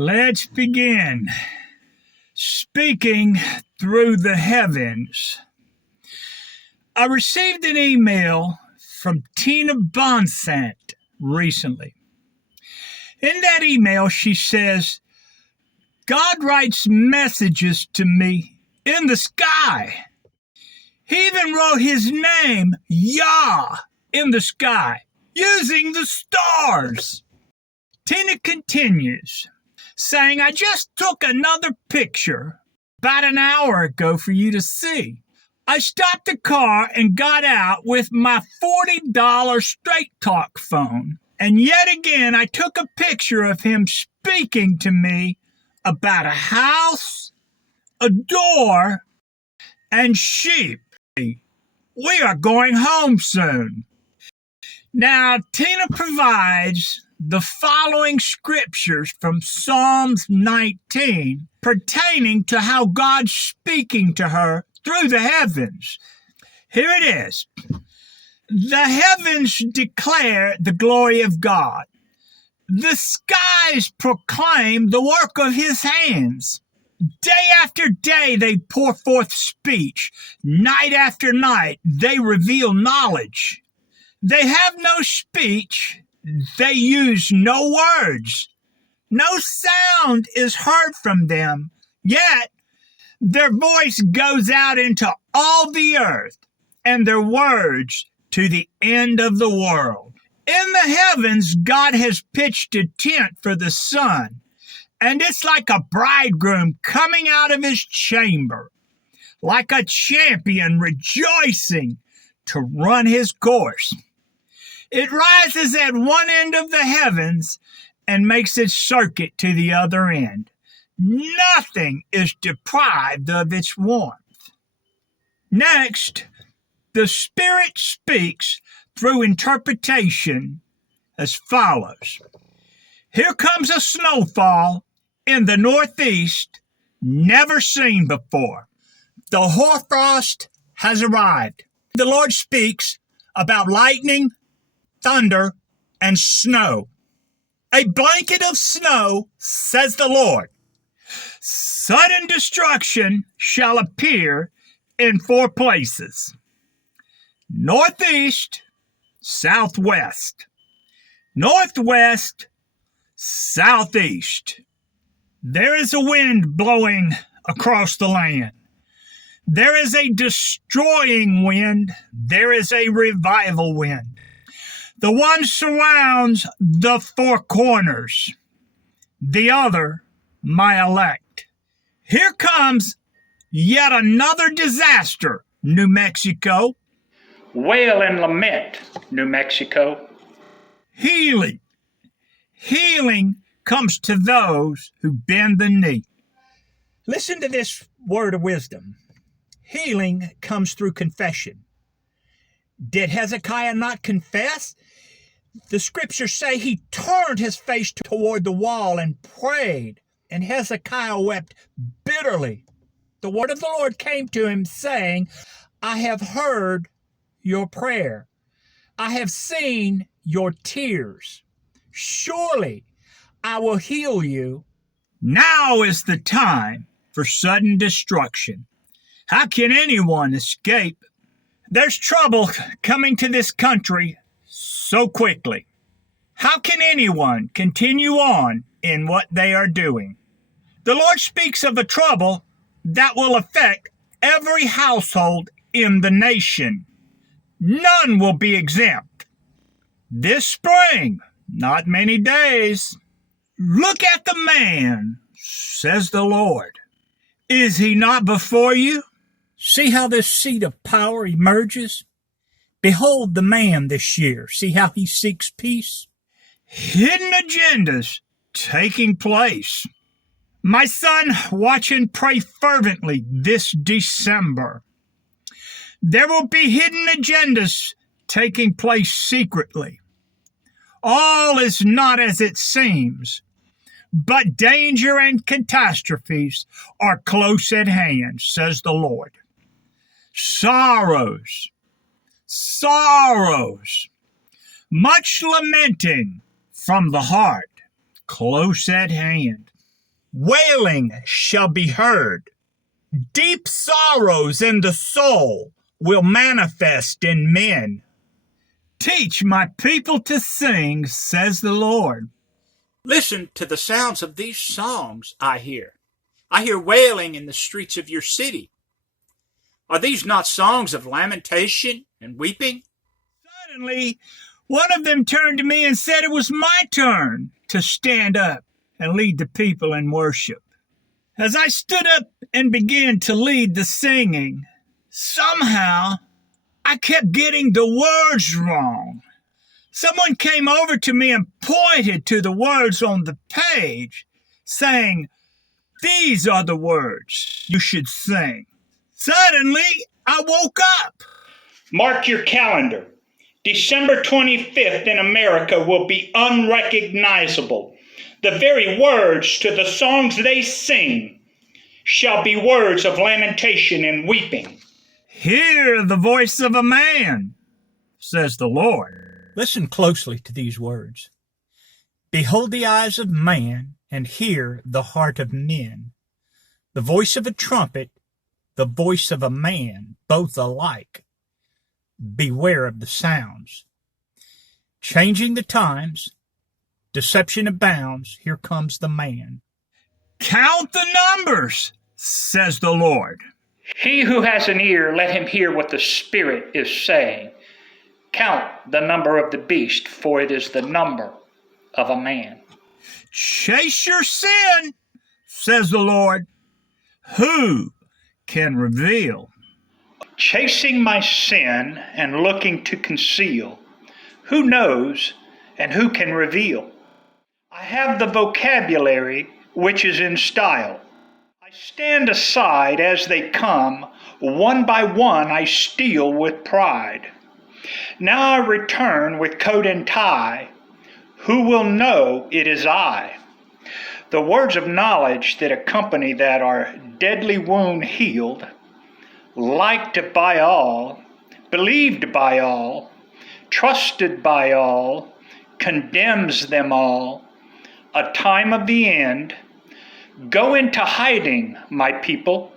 Let's begin. Speaking through the heavens. I received an email from Tina Bonsant recently. In that email, she says, God writes messages to me in the sky. He even wrote his name, Yah, in the sky, using the stars. Tina continues, saying, I just took another picture about an hour ago for you to see. I stopped the car and got out with my $40 Straight Talk phone. And yet again, I took a picture of him speaking to me about a house, a door, and sheep. We are going home soon. Now, Tina provides the following scriptures from Psalms 19 pertaining to how God's speaking to her through the heavens. Here it is. The heavens declare the glory of God. The skies proclaim the work of his hands. Day after day they pour forth speech. Night after night they reveal knowledge. They have no speech. They use no words. No sound is heard from them. Yet their voice goes out into all the earth, and their words to the end of the world. In the heavens, God has pitched a tent for the sun, and it's like a bridegroom coming out of his chamber, like a champion rejoicing to run his course. It rises at one end of the heavens and makes its circuit to the other end. Nothing is deprived of its warmth. Next, the Spirit speaks through interpretation as follows. Here comes a snowfall in the northeast, never seen before. The hoarfrost has arrived. The Lord speaks about lightning, thunder, and snow. A blanket of snow, says the Lord. Sudden destruction shall appear in 4 places. Northeast, southwest. Northwest, southeast. There is a wind blowing across the land. There is a destroying wind. There is a revival wind. The one surrounds the 4 corners. The other, my elect. Here comes yet another disaster, New Mexico. Wail and lament, New Mexico. Healing. Healing comes to those who bend the knee. Listen to this word of wisdom. Healing comes through confession. Did Hezekiah not confess? The scriptures say he turned his face toward the wall and prayed, and Hezekiah wept bitterly. The word of the Lord came to him, saying, I have heard your prayer. I have seen your tears. Surely I will heal you. Now is the time for sudden destruction. How can anyone escape? There's trouble coming to this country so quickly. How can anyone continue on in what they are doing? The Lord speaks of a trouble that will affect every household in the nation. None will be exempt. This spring, not many days. Look at the man, says the Lord. Is he not before you? See how this seat of power emerges? Behold the man this year. See how he seeks peace? Hidden agendas taking place. My son, watch and pray fervently this December. There will be hidden agendas taking place secretly. All is not as it seems, but danger and catastrophes are close at hand, says the Lord. Sorrows, much lamenting from the heart, close at hand. wailing shall be heard. Deep sorrows in the soul will manifest in men. Teach my people to sing, says the Lord. Listen to the sounds of these songs I hear. I hear wailing in the streets of your city. Are these not songs of lamentation and weeping? Suddenly, one of them turned to me and said it was my turn to stand up and lead the people in worship. As I stood up and began to lead the singing, somehow I kept getting the words wrong. Someone came over to me and pointed to the words on the page, saying, "These are the words you should sing." Suddenly, I woke up. Mark your calendar. December 25th in America will be unrecognizable. The very words to the songs they sing shall be words of lamentation and weeping. Hear the voice of a man, says the Lord. Listen closely to these words. Behold the eyes of man, and hear the heart of men. The voice of a trumpet, the voice of a man, both alike. Beware of the sounds. Changing the times, deception abounds, here comes the man. Count the numbers, says the Lord. He who has an ear, let him hear what the Spirit is saying. Count the number of the beast, for it is the number of a man. Chase your sin, says the Lord. Who can reveal? Chasing my sin and looking to conceal. Who knows and who can reveal? I have the vocabulary which is in style. I stand aside as they come. One by one I steal with pride. Now I return with coat and tie. Who will know it is I? The words of knowledge that accompany that are deadly wound healed, liked by all, believed by all, trusted by all, condemns them all. A time of the end. Go into hiding, my people.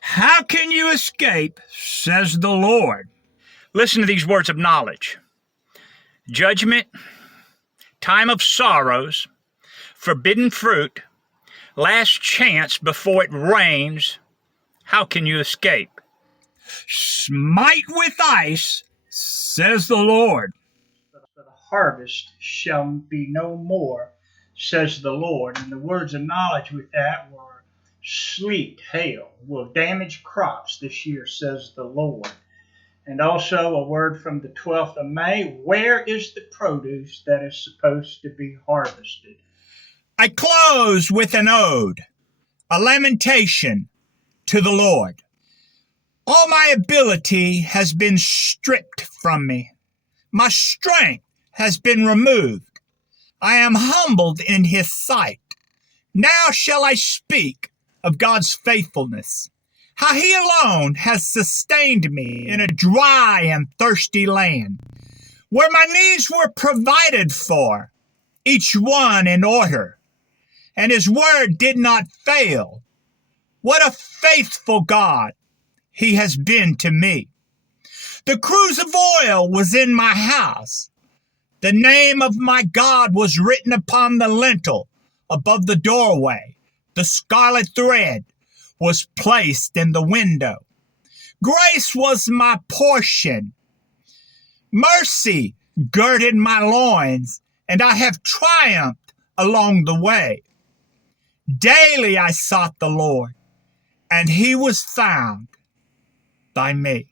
How can you escape, says the Lord? Listen to these words of knowledge. Judgment, time of sorrows, forbidden fruit, last chance before it rains. How can you escape? Smite with ice, says the Lord. For the harvest shall be no more, says the Lord. And the words of knowledge with that were sleet, hail, will damage crops this year, says the Lord. And also a word from the 12th of May, where is the produce that is supposed to be harvested? I close with an ode, a lamentation to the Lord. All my ability has been stripped from me. My strength has been removed. I am humbled in his sight. Now shall I speak of God's faithfulness, how he alone has sustained me in a dry and thirsty land, where my needs were provided for, each one in order, and his word did not fail. What a faithful God he has been to me. The cruse of oil was in my house. The name of my God was written upon the lintel above the doorway. The scarlet thread was placed in the window. Grace was my portion. Mercy girded my loins, and I have triumphed along the way. Daily I sought the Lord, and he was found by me.